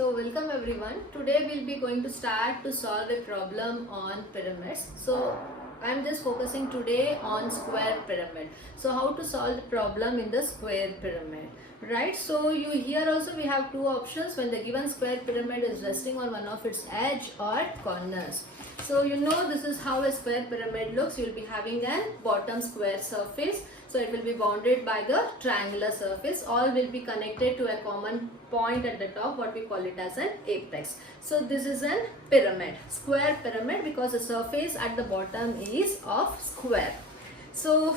So welcome everyone. Today we'll be going to start to solve a problem on pyramids. So I'm just focusing today on square pyramid. So how to solve the problem in the square pyramid, right? So here also we have two options when the given square pyramid is resting on one of its edge or corners. So this is how a square pyramid looks. You'll be having a bottom square surface. So it will be bounded by the triangular surface. All will be connected to a common point at the top, what we call it as an apex. So this is a pyramid, square pyramid, because the surface at the bottom is of square. So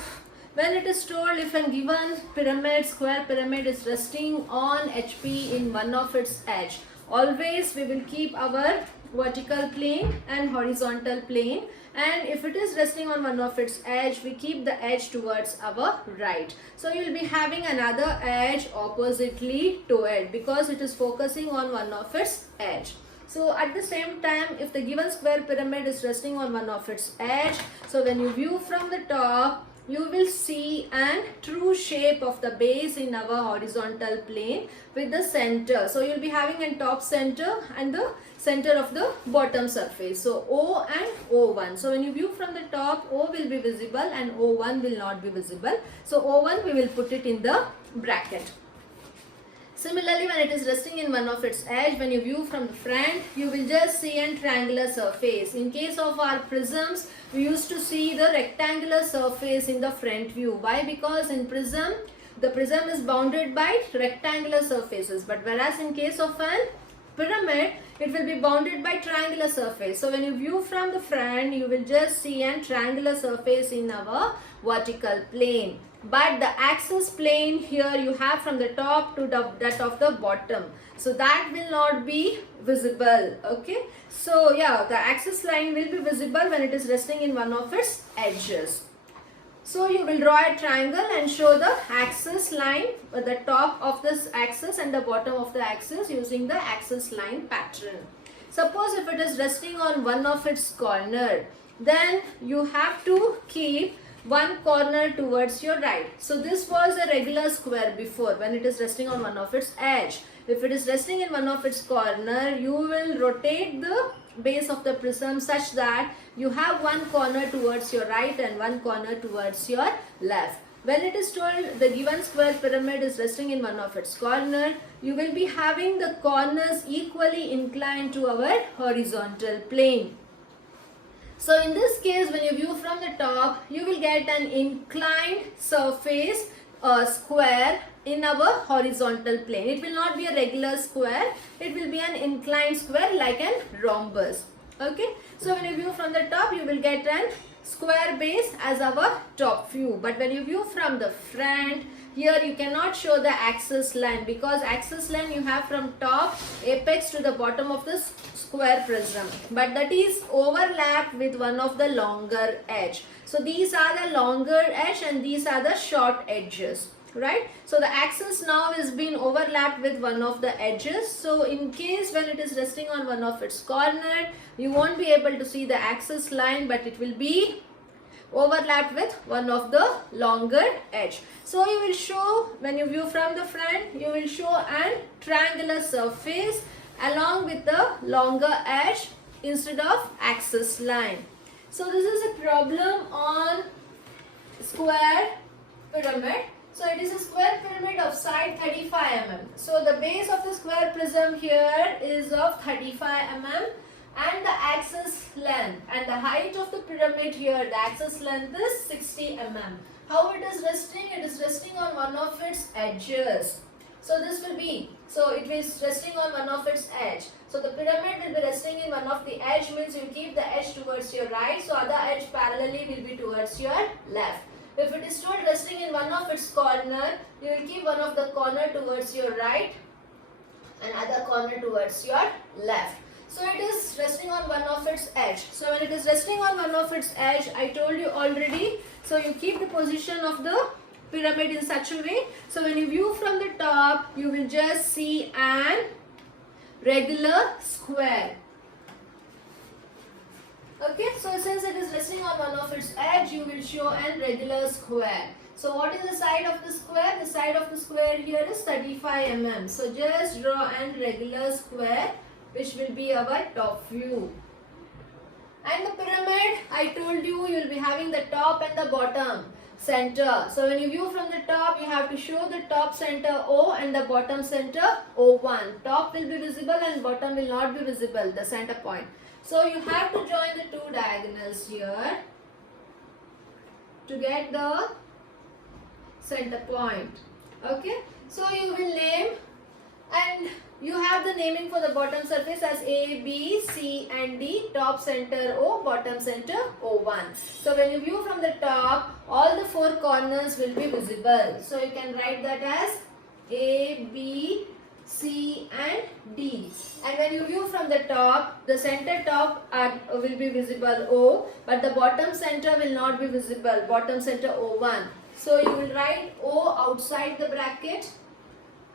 when it is told if a given pyramid, square pyramid is resting on HP in one of its edge, always we will keep our vertical plane and horizontal plane, and if it is resting on one of its edge, we keep the edge towards our right. So you will be having another edge oppositely to it because it is focusing on one of its edge. So at the same time, if the given square pyramid is resting on one of its edge, so when you view from the top, you will see a true shape of the base in our horizontal plane with the center. So you will be having a top center and the center of the bottom surface. So O and O1. So when you view from the top, O will be visible and O1 will not be visible. So O1 we will put it in the bracket. Similarly, when it is resting in one of its edge, when you view from the front, you will just see a triangular surface. In case of our prisms, we used to see the rectangular surface in the front view. Why? Because in prism, the prism is bounded by rectangular surfaces. But whereas in case of an pyramid, it will be bounded by triangular surface. So when you view from the front, you will just see a triangular surface in our vertical plane. But the axis plane here you have from the top to that of the bottom. So that will not be visible. Okay. So yeah, the axis line will be visible when it is resting in one of its edges. So you will draw a triangle and show the axis line at the top of this axis and the bottom of the axis using the axis line pattern. Suppose if it is resting on one of its corner, then you have to keep one corner towards your right. So this was a regular square before when it is resting on one of its edge. If it is resting in one of its corner, you will rotate the base of the prism such that you have one corner towards your right and one corner towards your left. When it is told the given square pyramid is resting in one of its corner, you will be having the corners equally inclined to our horizontal plane. So in this case, when you view from the top, you will get an inclined surface square in our horizontal plane. It will not be a regular square. It will be an inclined square like an rhombus. Okay. So when you view from the top, you will get an square base as our top view. But when you view from the front, here you cannot show the axis line because axis line you have from top apex to the bottom of the square prism, but that is overlapped with one of the longer edge. So these are the longer edge and these are the short edges, right? So the axis now is being overlapped with one of the edges. So in case when it is resting on one of its corner, you won't be able to see the axis line, but it will be overlapped with one of the longer edge. So you will show, when you view from the front, you will show a triangular surface along with the longer edge instead of axis line. So this is a problem on square pyramid. So it is a square pyramid of side 35 mm. So the base of the square prism here is of 35 mm. And the axis length and the height of the pyramid here, the axis length is 60 mm. How it is resting? It is resting on one of its edges. So this will be, so it is resting on one of its edge. So the pyramid will be resting in one of the edge, means you keep the edge towards your right. So other edge parallelly will be towards your left. If it is still resting in one of its corner, you will keep one of the corner towards your right and other corner towards your left. So it is resting on one of its edge. So when it is resting on one of its edge, I told you already. So you keep the position of the pyramid in such a way. So when you view from the top, you will just see an regular square. Okay, so since it is resting on one of its edge, you will show an regular square. So what is the side of the square? The side of the square here is 35 mm. So just draw an regular square which will be our top view. And the pyramid, I told you, you will be having the top and the bottom center. So when you view from the top, you have to show the top center O and the bottom center O1. Top will be visible and bottom will not be visible, the center point. So you have to join the two diagonals here to get the center point. Okay, so you will name, and you have the naming for the bottom surface as A, B, C and D, top center O, bottom center O1. So when you view from the top, all the four corners will be visible. So you can write that as A, B, C and D. And when you view from the top, the center top will be visible O, but the bottom center will not be visible, bottom center O1. So you will write O outside the bracket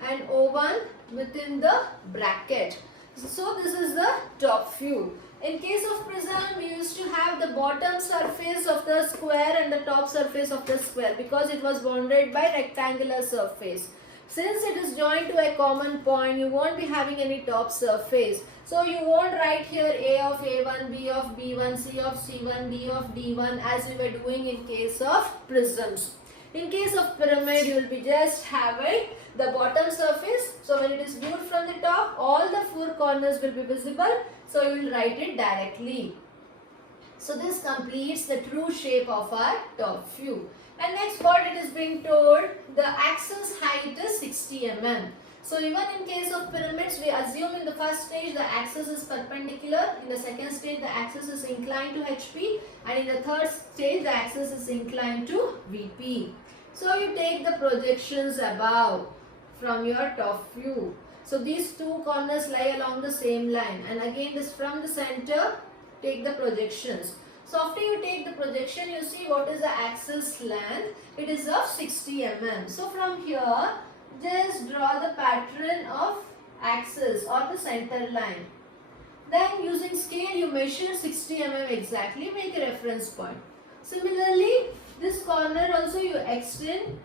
and O1 within the bracket. So this is the top view. In case of prism, we used to have the bottom surface of the square and the top surface of the square because it was bounded by rectangular surface. Since it is joined to a common point, you won't be having any top surface. So you won't write here A of A1, B of B1, C of C1, D of D1 as we were doing in case of prisms. In case of pyramid, you will be just having the bottom surface. So when it is viewed from the top, all the four corners will be visible. So you will write it directly. So this completes the true shape of our top view. And next what it is being told, the axis height is 60 mm. So even in case of pyramids, we assume in the first stage the axis is perpendicular, in the second stage the axis is inclined to HP, and in the third stage the axis is inclined to VP. So you take the projections above from your top view. So these two corners lie along the same line, and again this from the center, take the projections. So after you take the projection, you see what is the axis length. It is of 60 mm. So from here, just draw the pattern of axis or the center line. Then using scale, you measure 60 mm exactly, make a reference point. Similarly, this corner also you extend,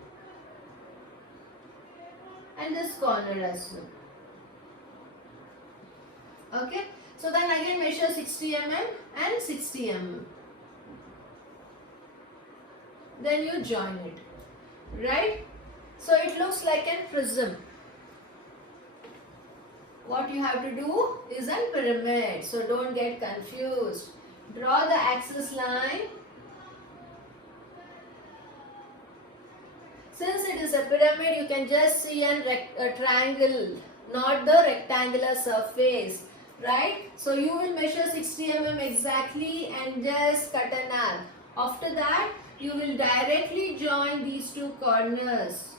and this corner as well. Okay. So then again measure 60 mm and 60 mm. Then you join it, right? So it looks like a prism. What you have to do is a pyramid. So don't get confused. Draw the axis line. Since it is a pyramid, you can just see a triangle, not the rectangular surface. Right? So you will measure 60 mm exactly and just cut an arc. After that, you will directly join these two corners.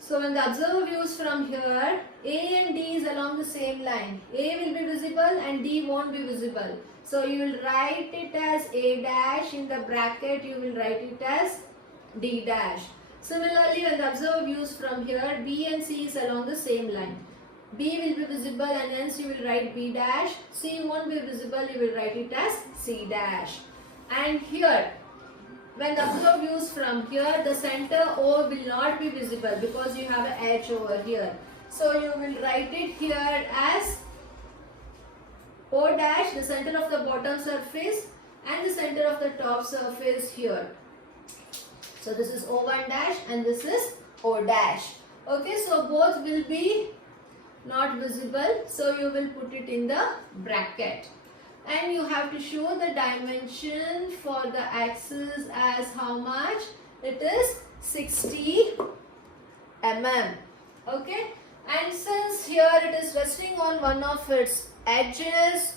So when the observer views from here, A and D is along the same line. A will be visible and D won't be visible. So you will write it as A dash, in the bracket you will write it as D dash. Similarly, when the observer views from here, B and C is along the same line. B will be visible and hence you will write B dash. C won't be visible, you will write it as C dash. And here, when the observer views from here, the center O will not be visible because you have an H over here. So you will write it here as O dash, the center of the bottom surface, and the center of the top surface here. So this is O1 dash and this is O dash. Okay, so both will be not visible. So you will put it in the bracket. And you have to show the dimension for the axis as how much? It is 60 mm. Okay. And since here it is resting on one of its edges,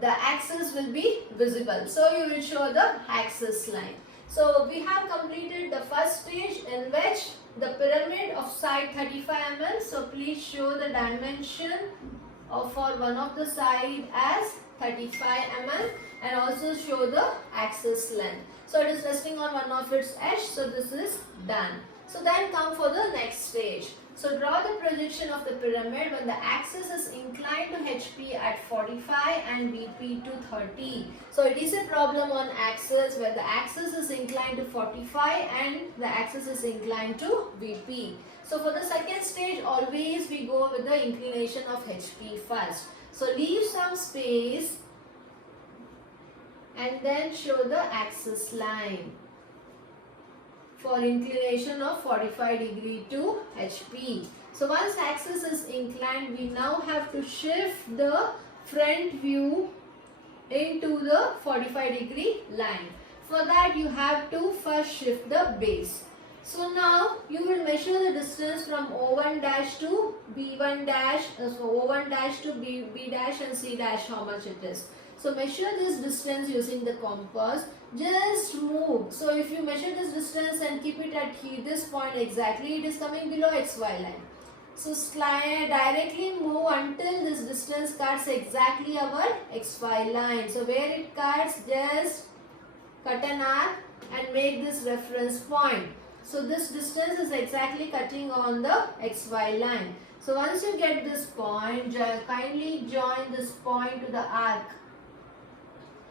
the axis will be visible. So you will show the axis line. So we have completed the first stage in which the pyramid of side 35 mm. So please show the dimension for one of the side as 35 mm and also show the axis length. So it is resting on one of its edge. So this is done. So then come for the next stage. So draw the projection of the pyramid when the axis is inclined to HP at 45 and VP to 30. So it is a problem on axis where the axis is inclined to 45 and the axis is inclined to VP. So for the second stage, always we go with the inclination of HP first. So leave some space and then show the axis line for inclination of 45 degree to HP. So once axis is inclined, we now have to shift the front view into the 45 degree line. For that you have to first shift the base. So now you will measure the distance from O1 dash to B1 dash, so O1 dash to B dash and C dash, how much it is. So measure this distance using the compass. Just move. So if you measure this distance and keep it at this point exactly, it is coming below XY line. So slide, directly move until this distance cuts exactly our XY line. So where it cuts, just cut an arc and make this reference point. So this distance is exactly cutting on the XY line. So once you get this point, kindly join this point to the arc.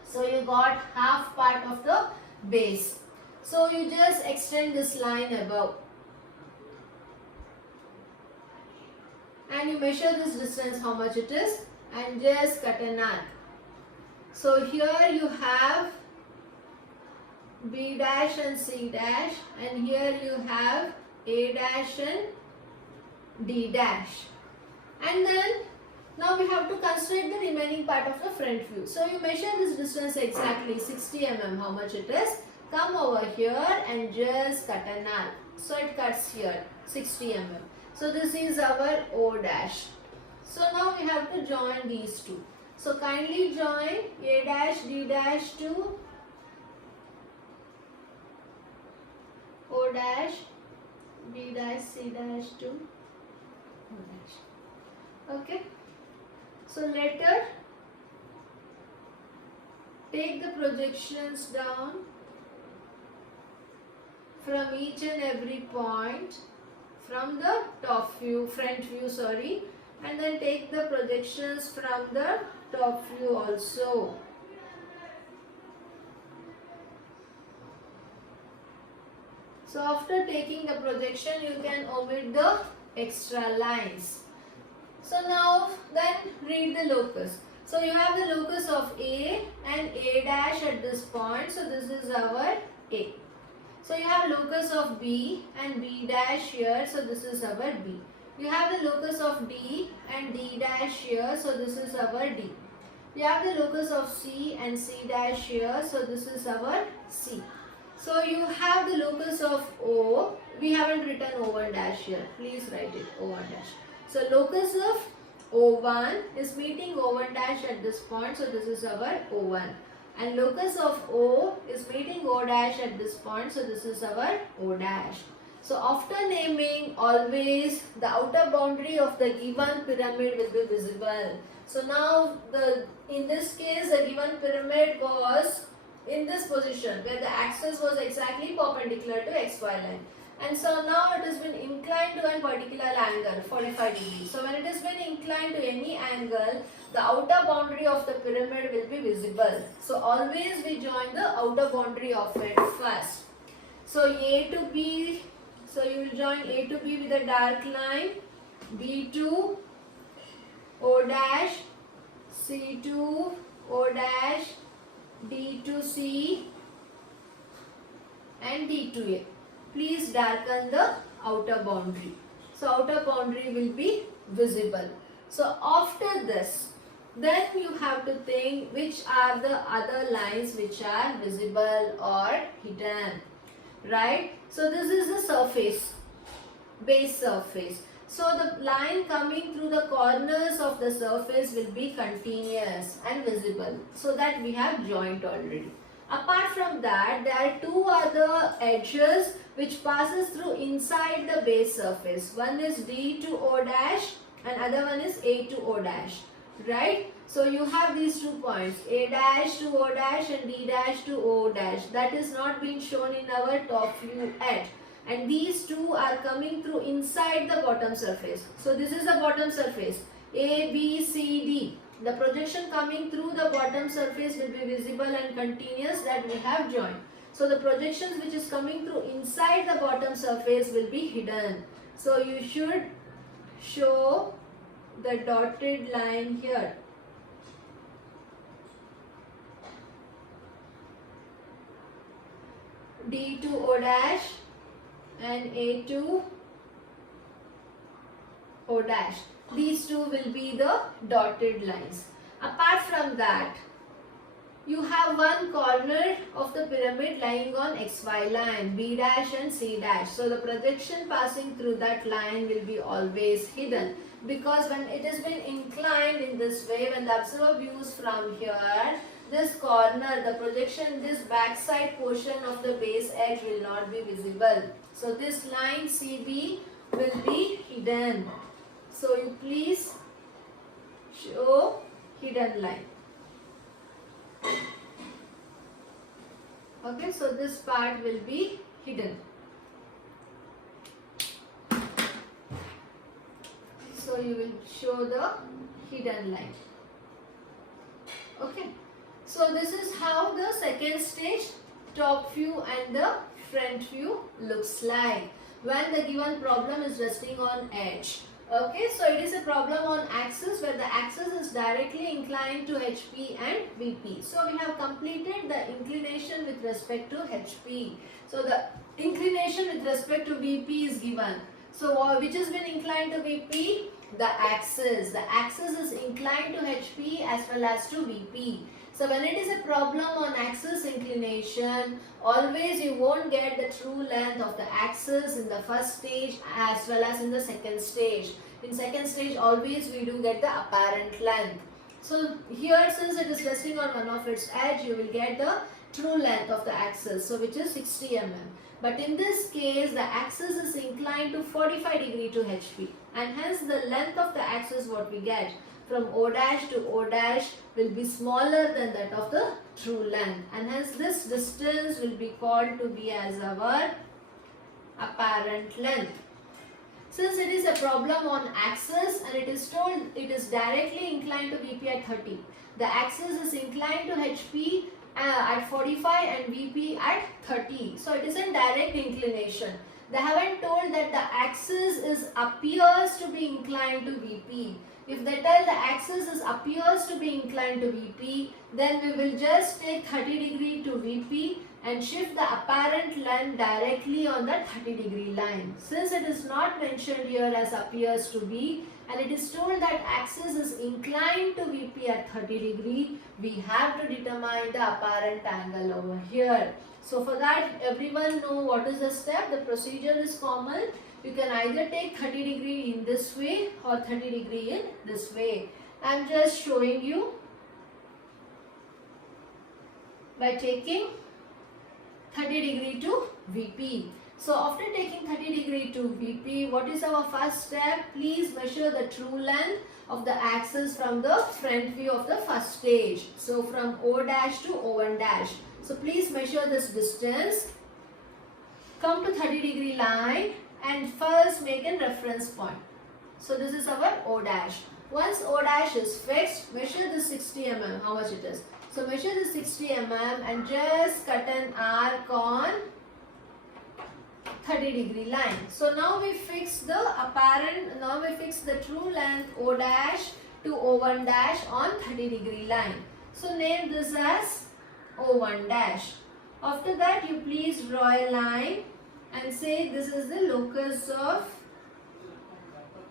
So you got half part of the base. So you just extend this line above. And you measure this distance, how much it is, and just cut an arc. So here you have B dash and C dash, and here you have A dash and D dash. And then now we have to construct the remaining part of the front view. So you measure this distance exactly 60 mm, how much it is. Come over here and just cut an arc. So it cuts here 60 mm. So this is our O dash. So now we have to join these two. So kindly join A dash D dash to O dash, B dash, C dash to O dash. Okay. So later take the projections down from each and every point from the top view, front view, sorry, and then take the projections from the top view also. So after taking the projection, you can omit the extra lines. So now then read the locus. So you have the locus of A and A dash at this point. So this is our A. So you have locus of B and B dash here. So this is our B. You have the locus of D and D dash here. So this is our D. You have the locus of C and C dash here. So this is our C. So you have the locus of O. We haven't written O1 dash here. Please write it O1 dash. So locus of O1 is meeting O1 dash at this point. So this is our O1. And locus of O is meeting O dash at this point. So this is our O dash. So after naming, always the outer boundary of the given pyramid will be visible. So now in this case the given pyramid was in this position where the axis was exactly perpendicular to XY line. And so now it has been inclined to a particular angle, 45 degrees. So when it has been inclined to any angle, the outer boundary of the pyramid will be visible. So always we join the outer boundary of it first. So A to B, so you will join A to B with a dark line, B to O dash, C to O dash, D to C and D to A. Please darken the outer boundary. So outer boundary will be visible. So after this, then you have to think which are the other lines which are visible or hidden. Right? So this is the surface, base surface. So the line coming through the corners of the surface will be continuous and visible. So that we have joined already. Apart from that, there are two other edges which passes through inside the base surface. One is D to O dash and other one is A to O dash. Right? So you have these 2 points, A dash to O dash and D dash to O dash. That is not being shown in our top view yet. and these two are coming through inside the bottom surface. So this is the bottom surface, A, B, C, D. The projection coming through the bottom surface will be visible and continuous that we have joined. So the projections which is coming through inside the bottom surface will be hidden. So you should show the dotted line here. D to O dash and A to O dash. These two will be the dotted lines. Apart from that, you have one corner of the pyramid lying on XY line, B dash and C dash. So the projection passing through that line will be always hidden, because when it has been inclined in this way, when the observer views from here, this corner, the projection, this backside portion of the base edge will not be visible. So this line CB will be hidden. So you please show hidden line. Okay, so this part will be hidden. So you will show the hidden line. Okay, so this is how the second stage top view and the front view looks like when the given problem is resting on edge. Okay, so it is a problem on axis where the axis is directly inclined to HP and VP. So we have completed the inclination with respect to HP. So the inclination with respect to VP is given. So which has been inclined to VP? The axis. The axis is inclined to HP as well as to VP. So when it is a problem on axis inclination, always you won't get the true length of the axis in the first stage as well as in the second stage. In second stage, always we do get the apparent length. So here, since it is resting on one of its edge, you will get the true length of the axis, so which is 60 mm. But in this case, the axis is inclined to 45 degree to HP, and hence the length of the axis what we get from O dash to O dash will be smaller than that of the true length, and hence this distance will be called to be as our apparent length. Since it is a problem on axis and it is told it is directly inclined to VP at 30, the axis is inclined to HP at 45 and VP at 30. So it is in direct inclination. They haven't told that the axis appears to be inclined to VP. If they tell the axis appears to be inclined to VP, then we will just take 30 degree to VP and shift the apparent length directly on that 30 degree line. Since it is not mentioned here as appears to be, and it is told that axis is inclined to VP at 30 degree, we have to determine the apparent angle over here. So for that, everyone know what is the step. The procedure is common. You can either take 30 degree in this way or 30 degree in this way. I am just showing you by taking 30 degree to VP. So after taking 30 degree to VP, what is our first step? Please measure the true length of the axis from the front view of the first stage. So from O dash to O1 dash. So please measure this distance. Come to 30 degree line and first make a reference point. So this is our O dash. Once O dash is fixed, measure the 60 mm, how much it is. So measure the 60 mm and just cut an arc on 30 degree line. So now we fix the true length O dash to O1 dash on 30 degree line. So name this as O1 dash. After that, you please draw a line and say this is the locus of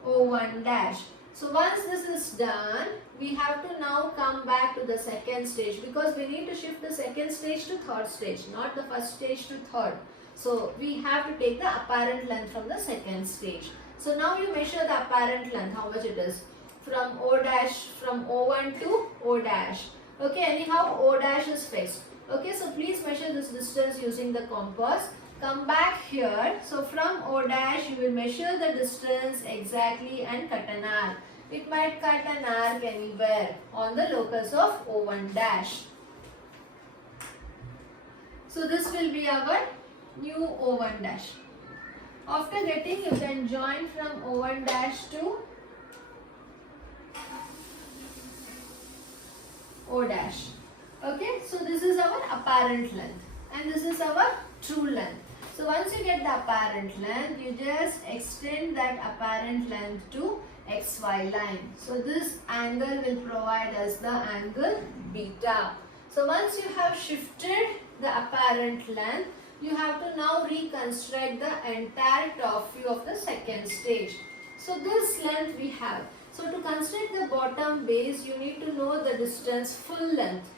O1 dash. So once this is done, we have to now come back to the second stage, because we need to shift the second stage to third stage, not the first stage to third. So we have to take the apparent length from the second stage. So now you measure the apparent length, how much it is, from O dash, from O1 to O dash. Okay, anyhow O dash is fixed. Okay, so please measure this distance using the compass. Come back here. So from O dash you will measure the distance exactly and cut an arc. It might cut an arc anywhere on the locus of O1 dash. So this will be our new O1 dash. After getting, you can join from O1 dash to O dash. Okay, so this is our apparent length and this is our true length. So once you get the apparent length, you just extend that apparent length to XY line. So this angle will provide us the angle beta. So once you have shifted the apparent length, you have to now reconstruct the entire top view of the second stage. So this length we have. So to construct the bottom base, you need to know the distance full length.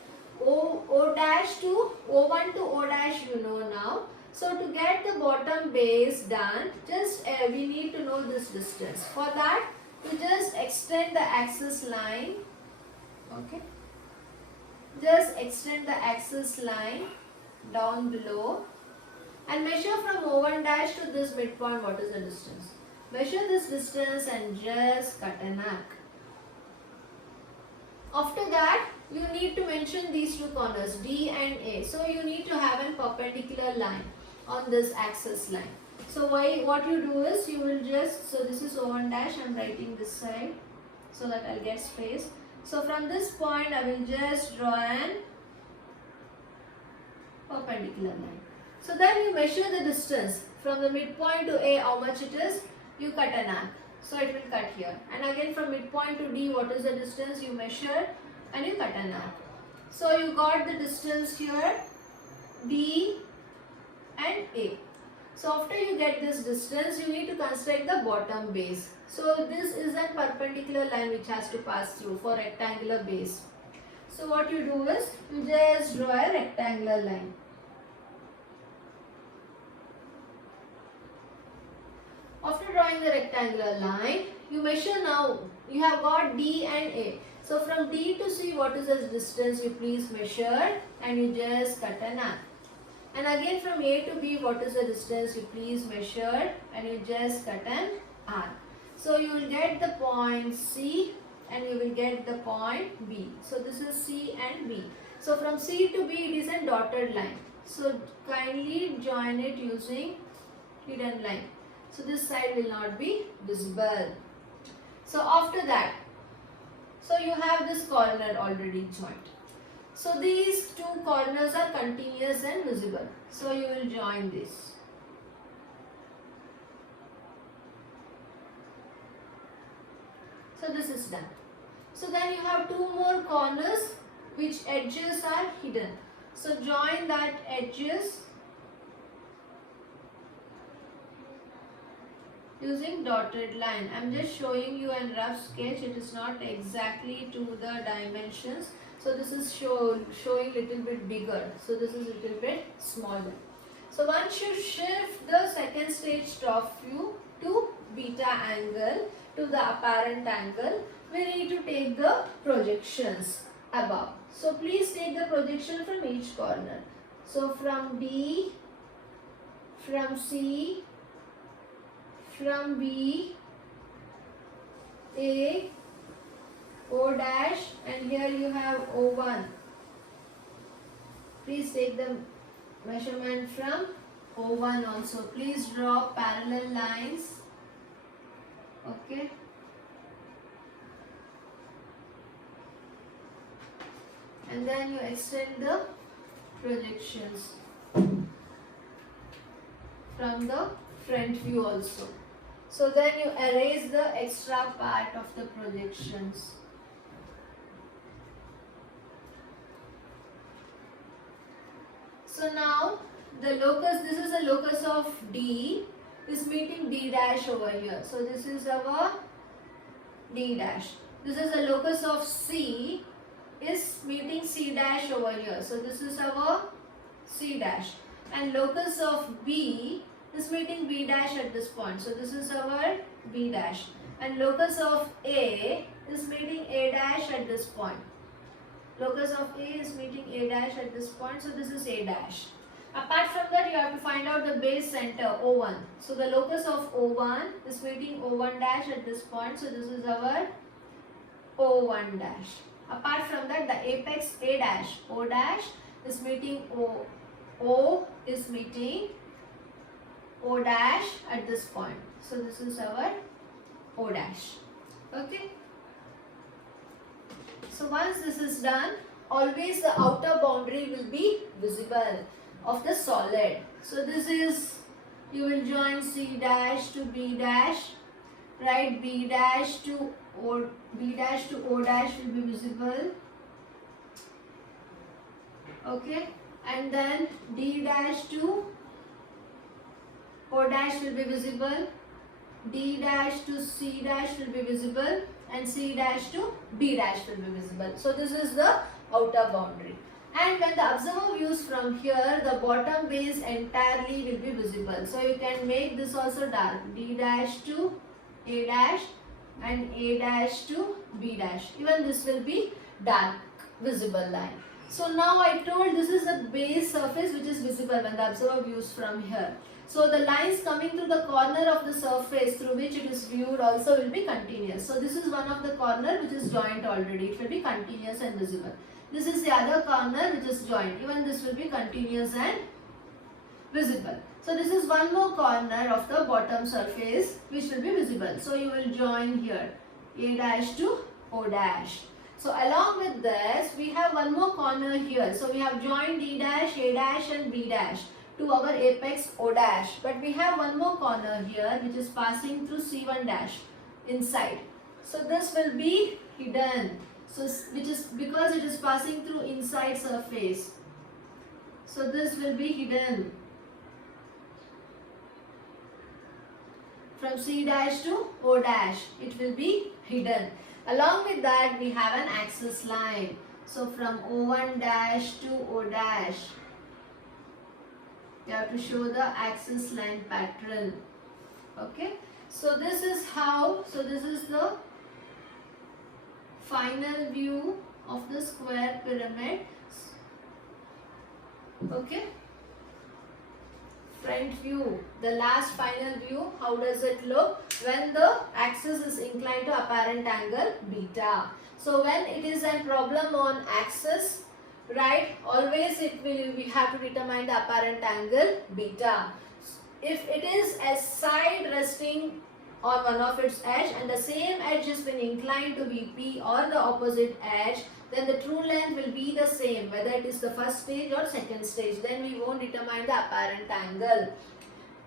O dash to O1 to O dash you know now. So to get the bottom base done, just we need to know this distance. For that, you just extend the axis line. Okay. Just extend the axis line down below and measure from O1 dash to this midpoint. What is the distance? Measure this distance and just cut an arc. After that, you need to mention these two corners D and A. So you need to have a perpendicular line on this axis line. So what you do is you will just, so this is O1 dash, I am writing this side so that I'll get space. So from this point I will just draw an perpendicular line. So then you measure the distance from the midpoint to A, how much it is, you cut an arc. So it will cut here. And again from midpoint to D, what is the distance, you measure and you cut an arc. So you got the distance here, D and A. So after you get this distance, you need to construct the bottom base. So this is a perpendicular line which has to pass through for rectangular base. So what you do is, you just draw a rectangular line. After drawing the rectangular line, you measure now, you have got D and A. So from D to C, what is the distance, you please measure and you just cut an arc. And again from A to B, what is the distance, you please measure and you just cut an arc. So you will get the point C and you will get the point B. So this is C and B. So from C to B, it is a dotted line. So kindly join it using hidden line. So this side will not be visible. So after that, so you have this corner already joined. So these two corners are continuous and visible. So you will join this. So this is done. So then you have two more corners which edges are hidden. So join that edges using dotted line. I am just showing you a rough sketch. It is not exactly to the dimensions. So this is showing little bit bigger. So this is little bit smaller. So once you shift the second stage top view to beta angle to the apparent angle, we need to take the projections above. So please take the projection from each corner. So from D, from C, from B, A, O dash, and here you have O1. Please take the measurement from O1 also. Please draw parallel lines. Okay. And then you extend the projections from the front view also. So then you erase the extra part of the projections. So now the locus, this is a locus of D, is meeting D dash over here. So this is our D dash. This is a locus of C, is meeting C dash over here. So this is our C dash. And locus of B is meeting B dash at this point. So this is our B dash. And locus of A is meeting A dash at this point. Locus of A is meeting A dash at this point. So this is A dash. Apart from that, you have to find out the base center O1. So the locus of O1 is meeting O1 dash at this point. So this is our O1 dash. Apart from that, the apex A dash, O dash is meeting O is meeting O dash at this point. So this is our O dash. Okay. So once this is done, always the outer boundary will be visible of the solid. So this is, you will join C dash to B dash, right? B dash to O dash will be visible. Okay, and then D dash to O dash will be visible. D dash to C dash will be visible, and C dash to B dash will be visible. So this is the outer boundary. And when the observer views from here, the bottom base entirely will be visible. So you can make this also dark. D dash to A dash and A dash to B dash. Even this will be dark visible line. So now I told this is the base surface which is visible when the observer views from here. So the lines coming through the corner of the surface through which it is viewed also will be continuous. So this is one of the corner which is joint already. It will be continuous and visible. This is the other corner which is joint. Even this will be continuous and visible. So this is one more corner of the bottom surface which will be visible. So you will join here A dash to O dash. So along with this, we have one more corner here. So we have joined D dash, A dash and B dash to our apex O dash. But we have one more corner here which is passing through C1 dash inside. So this will be hidden. So which is because it is passing through inside surface. So this will be hidden. From C dash to O dash, it will be hidden. Along with that, we have an axis line. So from O1 dash to O dash, you have to show the axis line pattern. Okay. So this is how, so this is the final view of the square pyramid. Okay. Front view, the last final view, how does it look when the axis is inclined to apparent angle beta. So when it is a problem on axis, right, always we have to determine the apparent angle beta. If it is a side resting on one of its edge and the same edge has been inclined to VP or the opposite edge, then the true length will be the same whether it is the first stage or second stage. Then we won't determine the apparent angle.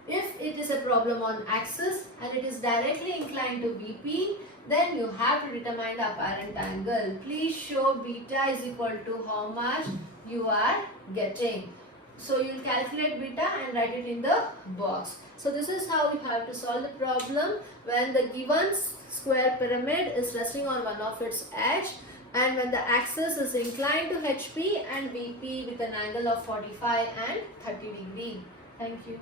If it is a problem on axis and it is directly inclined to VP, then you have to determine the apparent angle. Please show beta is equal to how much you are getting. So you will calculate beta and write it in the box. So this is how you have to solve the problem when the given square pyramid is resting on one of its edge and when the axis is inclined to HP and VP with an angle of 45 and 30 degree. Thank you.